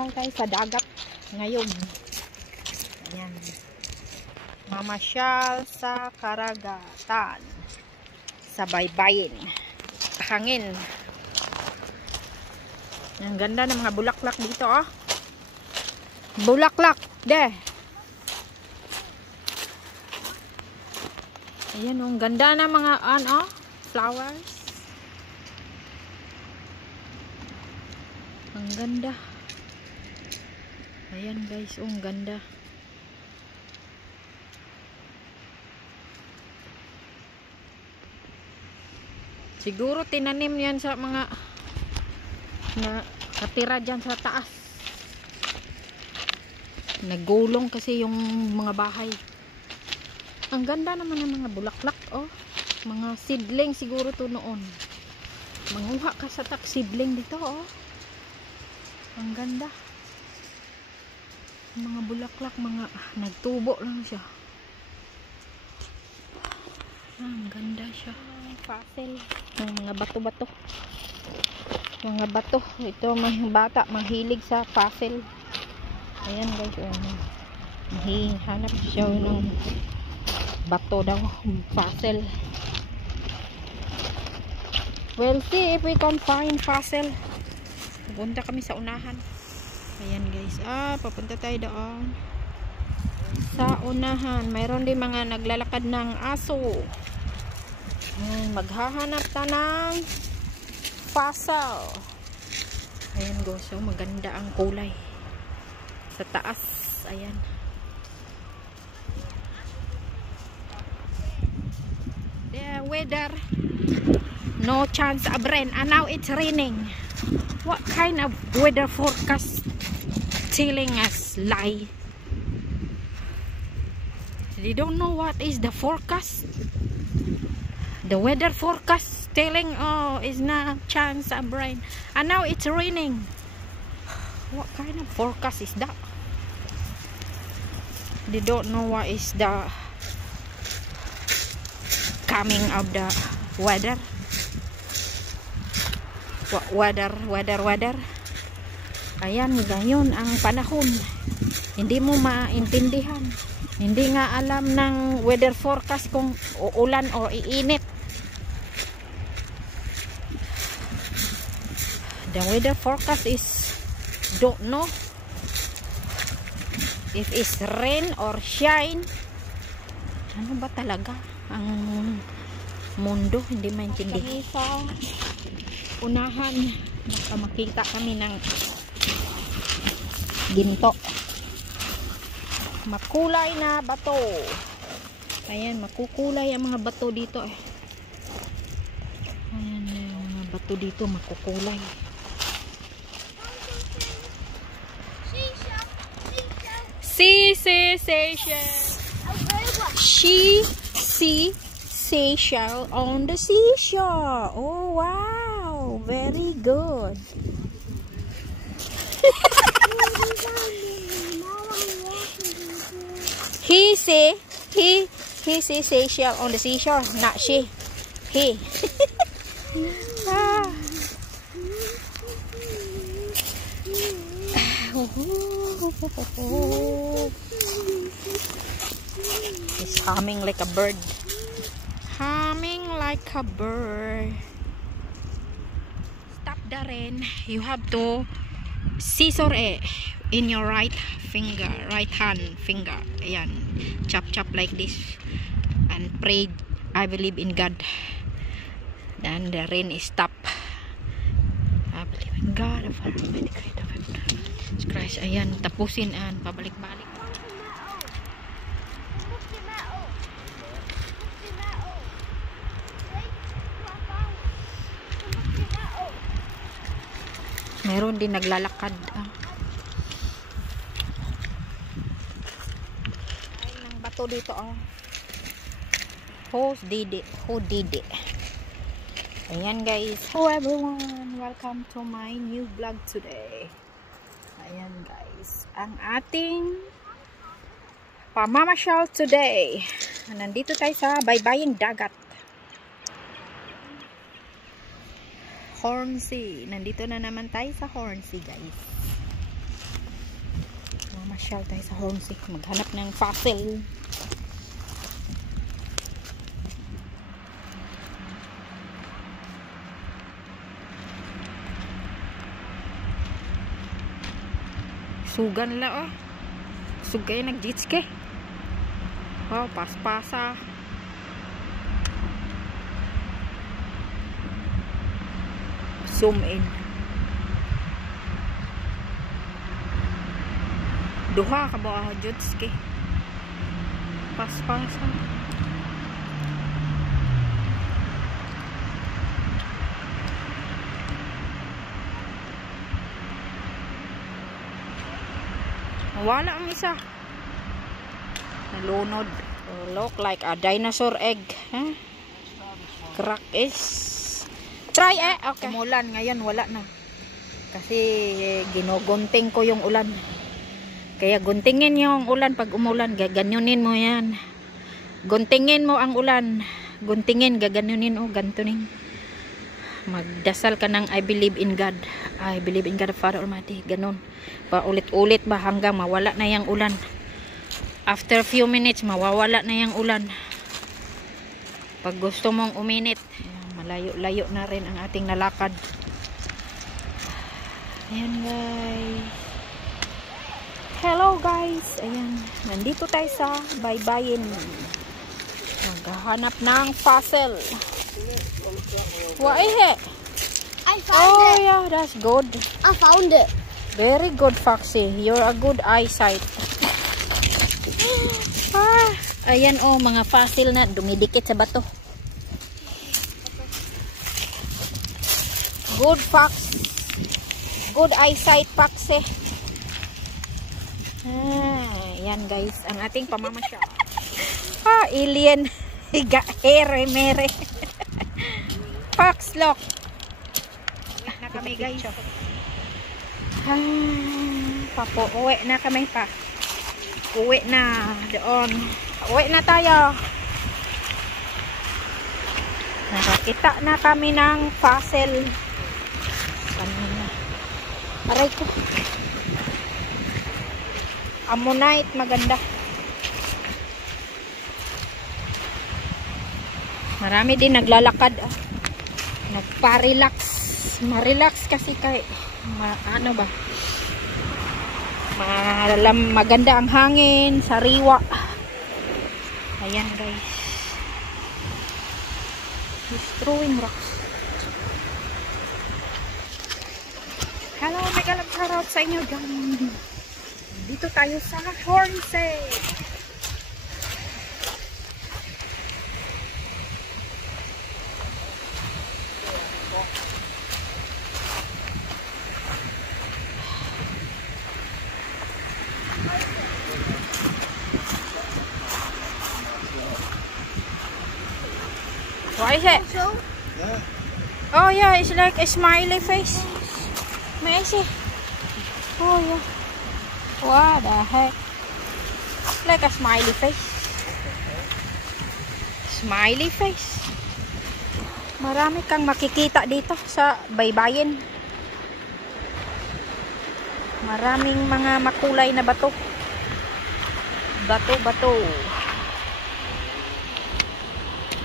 Mamasyal tayo sa dagat ngayon. Ayan. Mamasyal sa karagatan. Sa baybayin. Hangin. Ang ganda ng mga bulaklak dito, oh. Bulaklak, de. Ayan, oh, ang ganda ng mga ano, flowers. Ang ganda. Ayan guys, oh, ang ganda. Siguro tinanim yan sa mga na katira dyan sa taas. Nagulong kasi yung mga bahay. Ang ganda naman ng mga bulaklak, oh. Mga seedling siguro to noon. Manguha ka sa seedling dito, oh. Ang ganda. Mga bulaklak, mga nagtubo lang siya. Ang ganda siya. Fossil. Mga bato-bato. Mga bato. Ito, may bata mahilig sa fossil. Ayan guys, hanap siya ng bato daw, fossil. We'll see if we can find fossil. Pupunta kami sa unahan. Ayan guys, papunta tayo doon sa unahan. Mayroon din mga naglalakad ng aso. Maghahanap ta ng fossil. Ayan guys, so maganda ang kulay sa taas. Ayan. The weather, no chance of rain, and now it's raining. What kind of weather forecast telling us lie? They don't know what is the forecast. The weather forecast telling, oh, is not chance of rain, and now it's raining. What kind of forecast is that? They don't know what is the coming of the weather. Weather. Ayan, ganyan ang panahon. Hindi mo maintindihan. Hindi nga alam ng weather forecast kung uulan o iinit. The weather forecast is don't know if it's rain or shine. Ano ba talaga ang mundo? Hindi maintindihan. Kami sa unahan, baka makita kami ng ginto. Makulay na bato. Ayan, makukulay ang mga bato dito, eh. Ayan, yung mga bato dito makukulay. Seashell on the seashore. Oh wow, very good. He see seashell on the seashore, not she. He. He's humming like a bird. Humming like a bird. Stop the rain. You have to scissor it in your right hand finger. Ayan. Chop like this. And pray, I believe in God. Then the rain is stop. I believe in God. Christ. Ayan. Tapusin and pabalik-balik. Meron din naglalakad. Ay, ng bato dito, oh. Who did it? Ayan guys. Hello everyone. Welcome to my new vlog today. Ayan guys. Ang ating pamamasyal today. Nandito tayo sa baybaying dagat. Hornsea. Nandito na naman tayo sa Hornsea guys. Mamasyal tayo sa Hornsey. Maghanap ng fossil. Sugan la oh. Sugay nag-jitske. Oh, paspasa. Zoom in. Duha ka ba jitske? Paspasa. Wala ang isa. Nalunod. Look like a dinosaur egg. Huh? Crack is. Try Okay. Umulan ngayon, wala na. Kasi ginugunting ko yung ulan. Kaya guntingin yung ulan pag umulan. Gaganyunin mo yan. Guntingin mo ang ulan. Guntingin, gaganyunin o gantunin. Magdasal ka ng I believe in God. I believe in God the Father Almighty. Ganon. Paulit-ulit ba hanggang mawala na yung ulan. After few minutes, mawawala na yung ulan. Pag gusto mong uminit, malayo-layo na rin ang ating nalakad. Ayan guys. Hello guys. Ayan. Nandito tayo sa Baybayin. Maghahanap ng fossil. What is it? I found it. Oh yeah, that's good. I found it. Very good, Foxy. You're a good eyesight. Ayan oh, mga fossil na dumidikit sa bato. Good fox. Good eyesight, Foxy. Ayan guys, ang ating pamamasya. Alien. Higa, here, mere. Fox, look. Uwi na kami guys. Papo, uwi na kami pa. Uwi na doon. Uwi na tayo. Nakakita na kami ng fossil. Kanina. Aray ko. Ammonite, maganda. Marami din naglalakad. Nagpa-relax. Ma-relax kasi kay ano ba? Maganda ang hangin, sariwa. Ayan guys. He's throwing rocks. Hello, mega love shoutout sa inyo guys. Dito tayo sa Hornsey. What is it? Oh yeah, it's like a smiley face. May I see? Oh yeah. What the heck? Like a smiley face. Smiley face. Marami kang makikita dito sa Baybayin. Maraming mga makulay na bato. Bato-bato.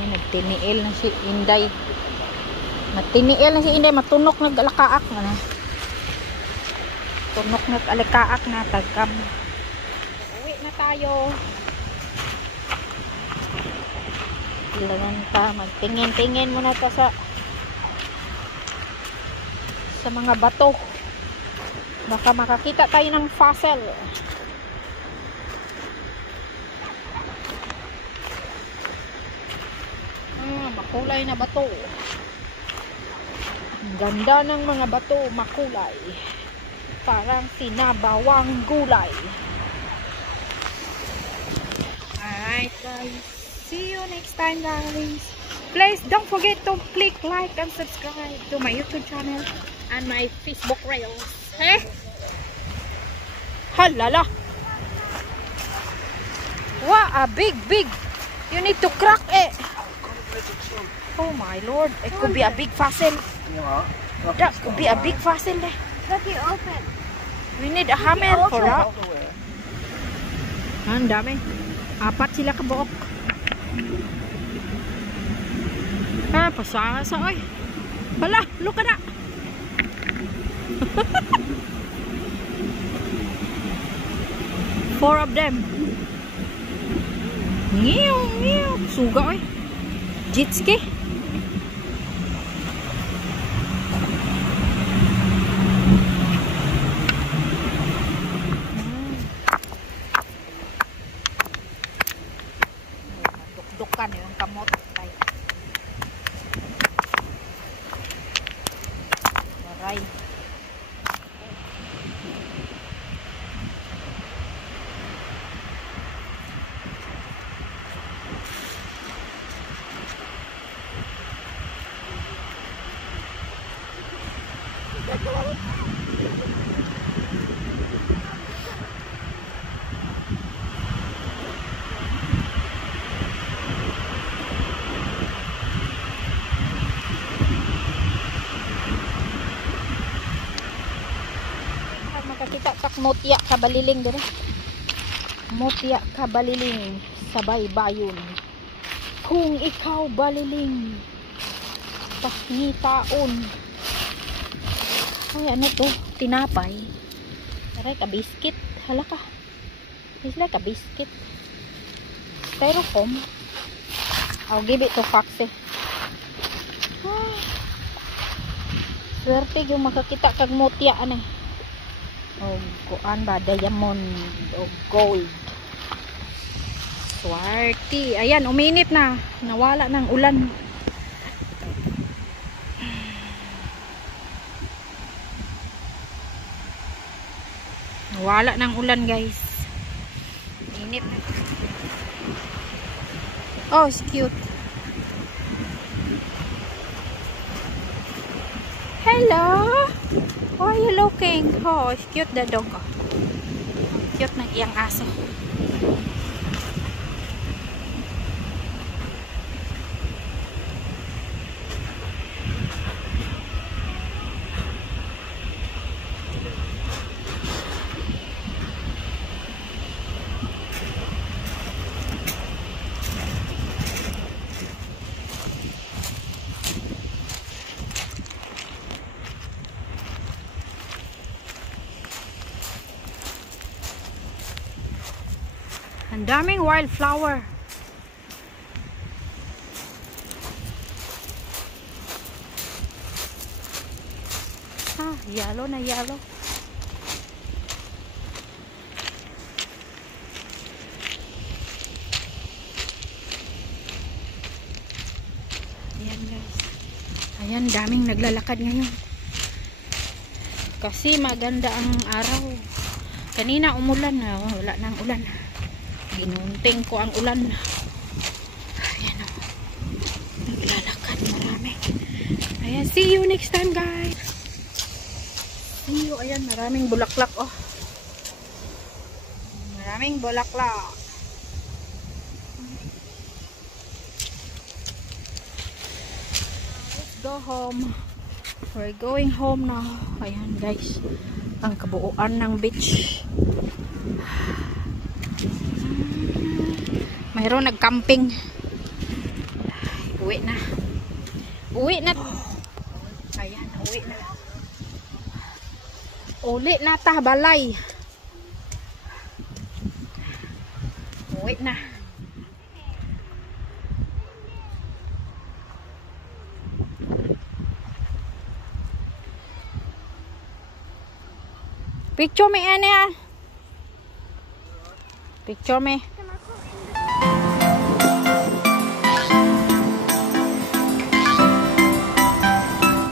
Nagtiniil na si Inday. Matiniil na si Inday. Matunok nag-alakaak na. Tunok nag-alakaak na. Tagkam. Uwi na tayo. Kailangan pa. Magtingin-tingin muna to sa mga bato. Baka makakita tayo ng fossil. Makulay na bato. Ang ganda ng mga bato, makulay. Parang sinabawang gulay. Alright guys. See you next time guys. Please don't forget to click like and subscribe to my YouTube channel and my Facebook reels. Hey? Halala. Wow, a big. You need to crack it. Oh my lord, it could be a big fossil. That could be a big fossil. Let me open. We need a hammer for that. Ang dami. 4 sila kabuok. Pasasa oy. Hala, look at that. 4 of them. Ngiyaw. Suga oy. Jet ski. Dukdukan yung kamot. Aray. Makakita kak mutya kabaliling dire. Mutya kabaliling sa baybayon. Kung ikaw baliling pasngitaon. Ay ano to? Tinapay. Aray ka biscuit. Hala ka. It's like a biscuit. Styrofoam. I'll give it to Foxy. Swerte yung makakita kag mutya ane. O kuan ba, diamond o gold. Swerte. Ayan, uminit na. Nawala ng ulan. Nawala ng ulan, guys. Init na. Oh, it's cute. Hello. Why are you looking? Oh, it's cute the dog. Oh. Cute ng iyang aso. Ang daming wildflower. Yellow na yellow. Ayan guys. Ayan, daming naglalakad ngayon. Kasi maganda ang araw. Kanina umulan na. Wala nang ulan. Ginunting ko ang ulan. Ayan o. Naglalakad marami. Ayan, see you next time guys. See you. Ayan, maraming bulaklak oh. Maraming bulaklak. Let's go home. We're going home now. Ayan guys. Ang kabuuan ng beach. Mayroon nagcamping. Uwi na. Uwi na. Ayan, uwi na. Uli na ta balay. Uwi na. Picture me, Anya. Picture me.